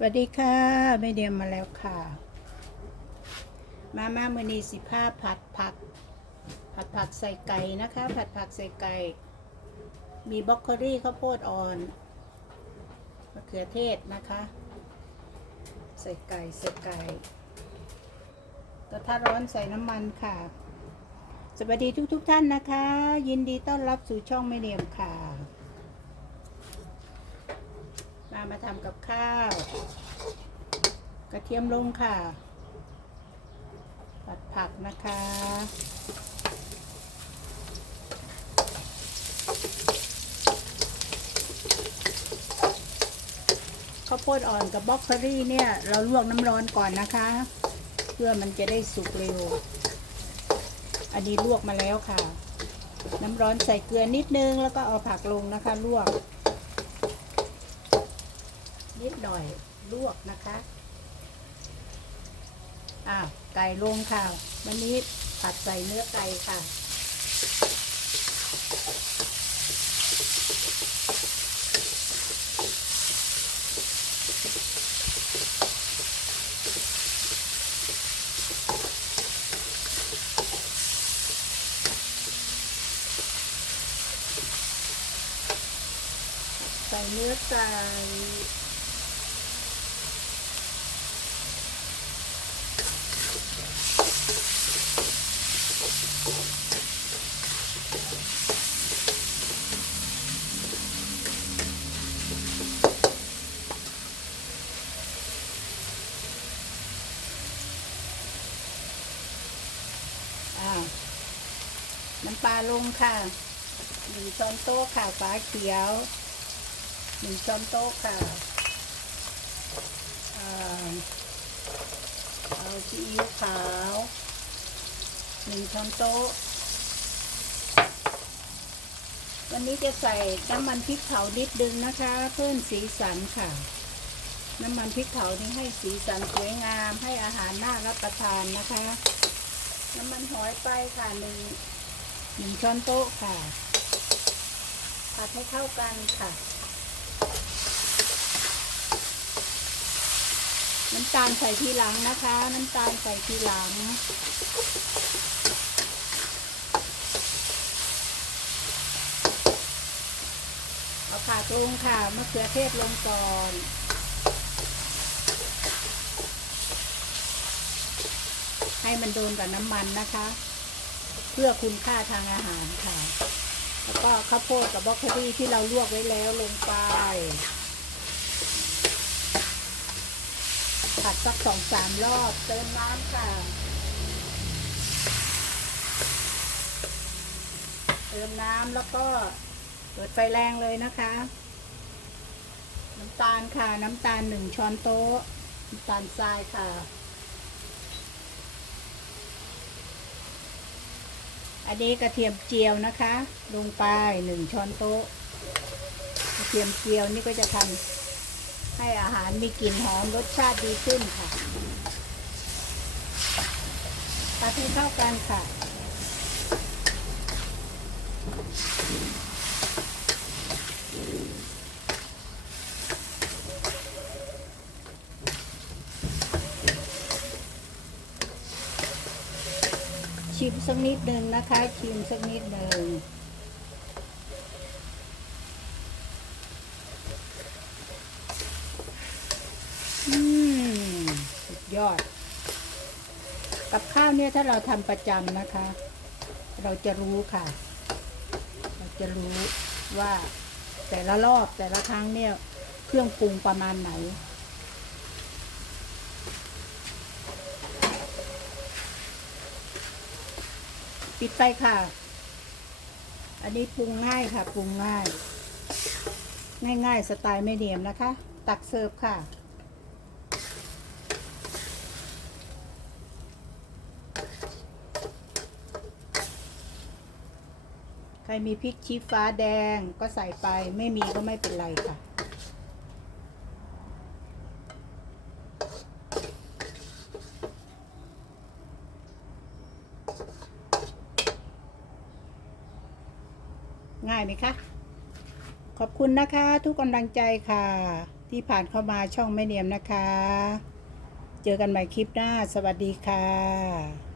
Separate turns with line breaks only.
สวัสดีค่ะไม่เดียมมาแล้วค่ะ มาม่ามือนีสิผ้าผัดผัก ผัดผักใส่ไก่นะคะ ผัดผักใส่ไก่ มีบรอกโคลี่ข้าวโพดอ่อนมะเขือเทศนะคะ ใส่ไก่ใส่ไก่กระทะร้อนใส่น้ำมันค่ะ สวัสดีทุกๆทท่านนะคะ ยินดีต้อนรับสู่ช่องไม่เดียมค่ะามาทำกับข้าว กระเทียมลงค่ะ ผัดผักนะคะ ข้าวโพดอ่อนกับบล็อกโคลี่เนี่ย เราลวกน้ำร้อนก่อนนะคะ เพื่อมันจะได้สุกเร็ว อันนี้ลวกมาแล้วค่ะ น้ำร้อนใส่เกลือนิดนึงแล้วก็เอาผักลงนะคะ ลวก นิดหน่อยลวกนะคะอ้าวไก่ลงค่ะ วันนี้ผัดใส่เนื้อไก่ค่ะใส่เนื้อไก่ น้ำปลาลงค่ะหนึ่งช้อนโต๊ะค่ะฝาเขียวหนึ่งช้อนโต๊ะค่ะเอาซีอิ๊วขาวหนึ่งช้อนโต๊ะ วันนี้จะใส่น้ำมันพริกเผานิดนึงนะคะ เพิ่มสีสันค่ะ น้ำมันพริกเผานี่ให้สีสันสวยงามให้อาหารน่ารับประทานนะคะ น้ำมันหอยไปค่ะหนึ่ง หนึ่งช้อนโต๊ะค่ะผัดให้เข้ากันค่ะ น้ำตาลใส่ทีหลังนะคะ น้ำตาลใส่ทีหลังเอาผักลงค่ะมะเขือเทศลงก่อนให้มันโดนกับน้ำมันนะคะ พื่อคุณค่าทางอาหารค่ะ แล้วก็ข้าวโพดกับบรอกโคลีที่เราลวกไว้แล้วลงไป ผัดสักสองสามรอบเติมน้ำค่ะ เติมน้ำแล้วก็เปิดไฟแรงเลยนะคะ น้ำตาลค่ะ น้ำตาลหนึ่งช้อนโต๊ะ น้ำตาลทรายค่ะ อันนี้กระเทียมเจียวนะคะ ลงไปหนึ่งช้อนโต๊ะ กระเทียมเจียวนี่ก็จะทำให้อาหารมีกลิ่นหอมรสชาติดีขึ้นค่ะผัดให้เข้ากันค่ะ ชิมสักนิดหนึ่งนะคะ ชิมสักนิดหนึ่งอืมสุดยอด กับข้าวเนี่ยถ้าเราทำประจำนะคะ เราจะรู้ค่ะ เราจะรู้ว่าแต่ละรอบแต่ละครั้งเนี่ย เครื่องปรุงประมาณไหน ปิดไปค่ะ อันนี้ปรุงง่ายค่ะ ปรุงง่าย ง่ายๆสไตล์ไม่เดียมนะคะ ตักเสิร์ฟค่ะใครมีพริกชี้ฟ้าแดงก็ใส่ไปไม่มีก็ไม่เป็นไรค่ะ ง่ายไหมคะ ขอบคุณนะคะ ทุกกำลังใจค่ะ ที่ผ่านเข้ามาช่องแม่เนียมนะคะ เจอกันใหม่คลิปหน้า สวัสดีค่ะ